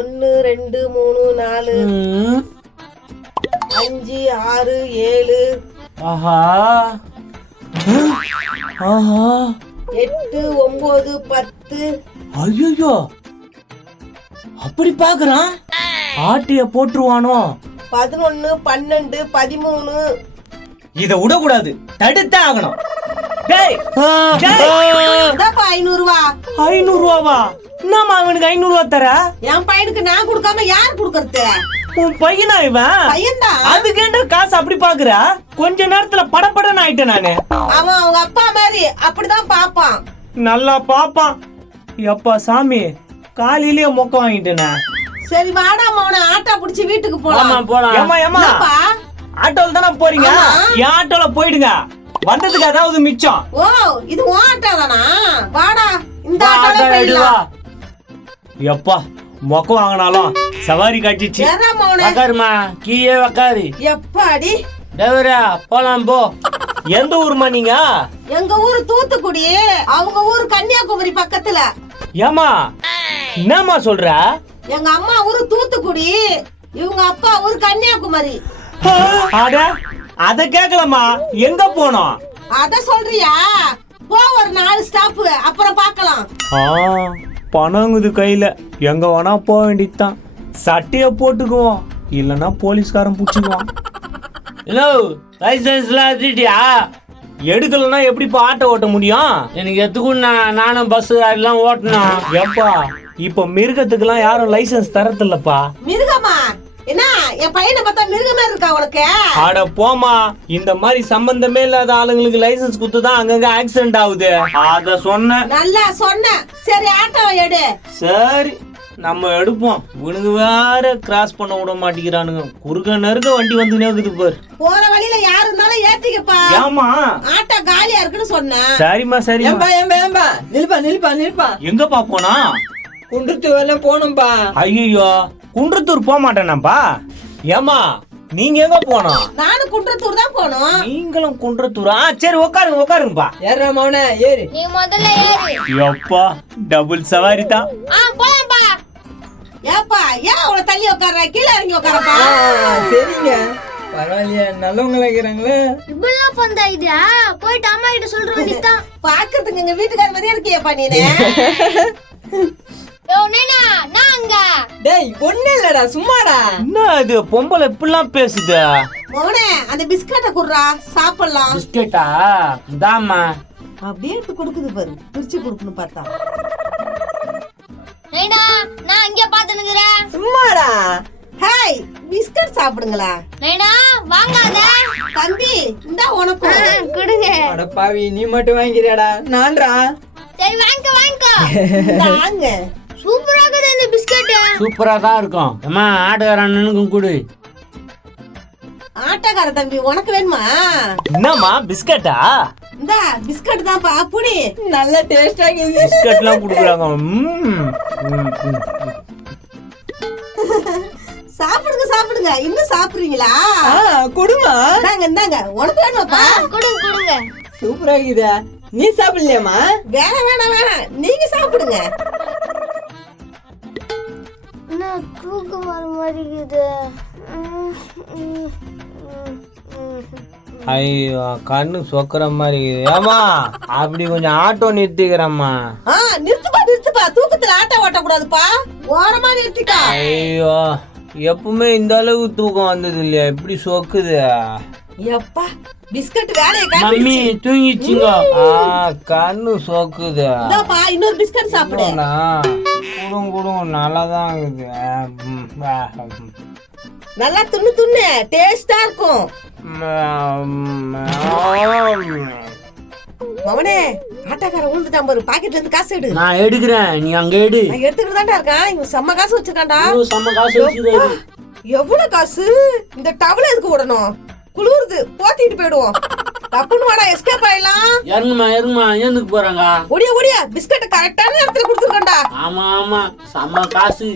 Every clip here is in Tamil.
1 2 3 4 5 6 7 ஆஹா ஆஹா 8 9 10. ஐயோ அப்படி பாக்குறான். ஆட்டிய போட்டுருவானோ? 11 12 13. இத விடக்கூடாது, தடுத்தே ஆகணும். டேய் 500 ரூபா. 500 ரூபாவா? என்னம்மா அவனுக்கு 500 ரூபா தர? என் பையனுக்கு நான் கொடுக்காம யார் கொடுக்கறது? உன் பையனா இவன்? பையன்தான். அதுக்கேண்ட காசு அப்படி பாக்குற? கொஞ்ச நேரத்துல படபடன்னு ஆயிட்டேன் நானு. அவன் அவங்க அப்பா மாதிரி அப்படிதான் பாப்பான். நல்லா பாப்பான். எப்பா சாமி, காலையிலேயே மொக்க வாங்கிட்டேனே. சரி வாடா மவன, ஆட்டோ பிடிச்சி வீட்டுக்கு போலாம். ஏமா ஏமா, ஆட்டோல தானே போறீங்க? என் ஆட்டோல போயிடுங்க, வந்ததுக்கு அதாவது மிச்சம். ஓ இது உன் ஆட்டோ தானா? வாடா இந்த ஆட்டோல போயிடலாம். எப்பா மொக்க வாங்கினாலும் சவாரி காட்டிச்சு. உக்காருமா, கீழே உக்காரு. எப்பாடி தேவரா போலாம் போ. எந்த ஊருமா நீங்க? எங்க ஊரு தூத்துக்குடி, அவங்க ஊரு கன்னியாகுமரி பக்கத்துல. ஏமா என்னம்மா சொல்ற? எங்க அம்மா ஊரு தூத்துக்குடி, இவங்க அப்பா ஊரு கன்னியாகுமரி. அட அத கேக்கலமா, எங்க போனோம்? அத சொல்றியா? போ ஒரு 4 ஸ்டாப், அப்புறம் பார்க்கலாம். பணங்குது கையில, எங்க வேணா போக வேண்டியதுதான். சட்டைய போட்டுக்குவோம், இல்லன்னா போலீஸ்காரன் புடிச்சுக்குவான். ஹலோ, லைசன்ஸ்லாம் எடுத்துட்டியா? எடுக்கலன்னா எப்படிப்பா ஆட்டோ ஓட்ட முடியும்? எனக்கு எத்துக்குன்னா நானும் பஸ் எல்லாம் ஓட்டணும். எப்பா இப்ப மிருகத்துக்கெல்லாம் யாரும் லைசன்ஸ் தரதில்லப்பா. மிருகமா? என்ன என் பையனை பார்த்தா மிருகமே இருக்கா உனக்கு? அட போமா, இந்த மாதிரி சம்பந்தமே இல்லாத ஆளுங்களுக்கு லைசன்ஸ் குத்துதான் அங்கங்க ஆக்சிடென்ட் ஆகுது. அத சொன்ன. நல்லா சொன்ன. சரி ஆட்டோ எடு. சரி நம்ம எடுப்போம். இவனுக்கு வேற கிராஸ் பண்ண விட மாட்டேங்கிறானுங்க. குறுக்க நெருக்க வண்டி வந்து நேக்குது பாரு. போற வழியில யாரு இருந்தாலும் ஏத்திக்கப்பா. ஏமா ஆட்டோ காலியா இருக்குன்னு சொன்னேன். சரிம்மா சரி. நில்பா எங்கப்பா போனா? குன்றத்தூர் வரல போனோம்பா. ஐயோ குன்றத்தூர் போக மாட்டேனாப்பா. ஏமா நீங்க எங்க போனோம்? நானும் குன்றத்தூர் தான் போனோம். நீங்களும் குன்றத்தூரா? சரி உட்காருங்க உட்காருங்கப்பா. ஏறா மவனே ஏறு. நீ முதல்ல ஏறு. எப்பா டபுள் சவாரி தான். போலாம்பா. ஏப்பா ஏன் அவளை தள்ளி உட்கார்ற? கீழே இறங்கி உட்காரப்பா. சரிங்க, பரவாயில்லையா, நல்லவங்களா இருக்கிறாங்களே. இப்பெல்லாம் பந்தா இதா? போயிட்டு அம்மா கிட்ட சொல்ற வேண்டியதான். பாக்குறதுக்கு எங்க வீட்டுக்கார மாதிரியா இருக்கியப்பா நீனே. யோ நேனா, நான் அங்க. டேய் ஒண்ணு இல்லடா, சும்மாடா. என்ன இது பொம்பளை இப்படிலாம் பேசுது? மோனே அந்த பிஸ்கட்டை குடுறா, சாப்பிடலாம். பிஸ்கெட்டா? தாமா அப்படியே எடுத்து கொடுக்குது பாரு, பிரிச்சு கொடுக்கணும் பார்த்தா. நேனா, நான் அங்க பாத்துனுக்குறேன். சும்மாடா. Hey biscuit சாப்பிடுங்களா. நேனா வாங்காத. தம்பி இந்தா உனக்கும். குடுங்க. அட பாவி, நீ மட்டும் வாங்கிறியாடா? நான்டா. சரி வாங்க. தாங்க. சூப்பரா இருக்குது இந்த பிஸ்கட். சூப்பரா தான் இருக்கும். அம்மா ஆட்டுக்கார அண்ணனுக்கும் கொடு. ஆட்டோக்கார தம்பி உனக்கு வேணுமா? என்னம்மா பிஸ்கட்டா? இந்தா பிஸ்கட் தான்ப்பா, புடி. நல்ல டேஸ்டா இருக்குது. பிஸ்கட்லாம் குடுக்குறாங்க. சாப்பிடுங்க. இன்னும் சாப்பிடுறீங்களா? குடுமா. இந்தாங்க உனக்கு வேணுமாப்பா? கொடுங்க. சூப்பரா இருக்குதா? நீ சாப்பிடலையாமா? வேணாம் நீங்க சாப்பிடுங்க. நான் தூக்கம் வர மாதிரி இருக்குது. ஐயோ கண்ணு சொக்குற மாதிரி இருக்குது. ஏமா அப்படி கொஞ்சம் ஆட்டோ நிறுத்திக்கிறம்மா. நிறுத்துப்பா. தூக்கத்துல ஆட்டோ ஓட்டக்கூடாதுப்பா, ஓரமா நிறுத்திக்கா. ஐயோ எப்பவுமே இந்த அளவுக்கு தூக்கம் வந்தது இல்லையா, இப்படி சொக்குது. எப்பா பிஸ்கட் வேலையை மம்மி தூங்கிச்சிங்க. கண்ணு சொக்குது. இந்தாப்பா இன்னொரு பிஸ்கட் சாப்பிடு. குடுங்க நல்லாதான் இருக்குது. நல்லா துண்ணு டேஸ்டா இருக்கும். மவனே ஆட்டோக்கார விழுந்துட்டான் பாரு, பாக்கெட்ல இருந்து காசு எடு. நான் எடுக்கிறேன், நீ அங்க எடு. நான் எடுத்துக்கிட்டு தான்டா இருக்கான். இவன் செம்ம காசு வச்சிருக்கான்டா. செம்ம காசு வச்சிருக்காரு. எவ்வளவு காசு? இந்த டவல எதுக்கு விடணும்? குளிருது, போத்திட்டு போயிடுவோம். டப்புன்னு வாடா, எஸ்கேப் ஆயிடலாம். இறங்குமா ஏந்துக்கு போறாங்க. ஓடியா பிஸ்கட் கரெக்டான இடத்துல கொடுத்துருக்கேன்டா. ஆமா செம்ம காசு.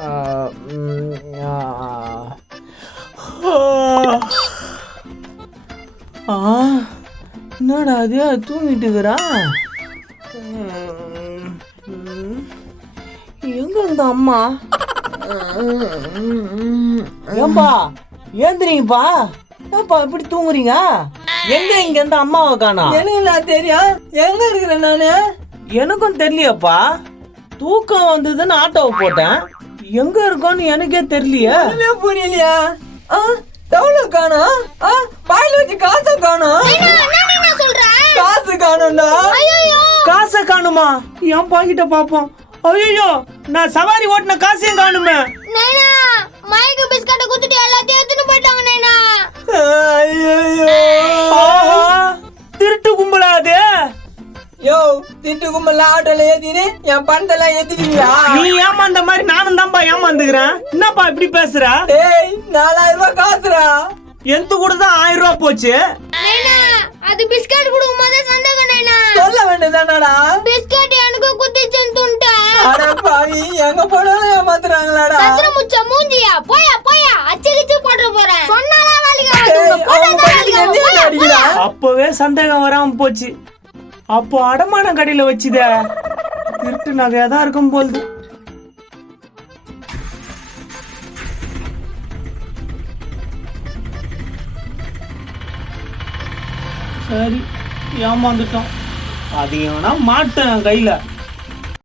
Ah என்னடா அது தூங்கிட்டு இருக்கிறா? எங்க இந்த அம்மா? ஏம்பா ஏந்திரீங்கப்பா, ஏப்பா இப்படி தூங்குறீங்க? எங்க இங்க இந்த அம்மாவை காணோம்? எனக்கு நான் தெரியும், எங்க இருக்கிறேன் நானு? எனக்கும் தெரியலையப்பா. தூக்கம் வந்ததுன்னு ஆட்டோவை போட்டேன், எங்க இருக்கோன்னு எனக்கே தெரியலையே. ஒண்ணுமே புரியலையா? தவளை காணோம், பாயில வச்சு காசை காணோம். என்ன சொல்ற? காசு காணோம்டா. காசை காணுமா? என் பாக்கிட்ட பாப்போம். ஐயோ, நான் சவாரி ஓட்டின காசையும் காணுமே. நைனா மைக்கு பிஸ்கட்ட குத்துட்டு எல்லாத்தையும் எடுத்துட்டு போயிட்டாங்க நைனா. ஆஹா, திருட்டு கும்பலா அது? யோ, திட்டு கும்பல ஆட்டோல ஏத்தினு என் பணத்தெல்லாம் ஏத்திட்டீங்களா? நீ ஏமாந்த மாதிரி நானும் தான்ப்பா ஏமாந்துக்கிறேன். என்னப்பா இப்படி பேசுற? ஏய், 4000 ரூபாய் காசுடா. எந்த கூட தான் 1000 ரூபாய் போச்சு. நைனா அது பிஸ்கட் குடுக்கும் போதே சந்தேகம் நைனா. சொல்ல வேண்டியதானடா? பிஸ்கட் எனக்கு குத்திச்சேன்னு துண்டா. அட பாவி, எங்க போனாலும் ஏமாத்துறாங்களாடா. சத்திர முச்ச மூஞ்சியா, போயா போயா அச்சிகிச்சு போட்டு போறேன். சொன்னாலா வேலைக்கு ஏய், ஆகாது. அவங்க பாட்டுக்கு என்னைய அடிக்கிறா? அப்பவே சந்தேகம் வராம போச்சு. அப்போ அடமான கடையில வச்சுதே திருட்டு நகையா தான் இருக்கும் போது. சரி, ஏமாந்துட்டோம். அது ஏன்னா மாட்டேன் கையில.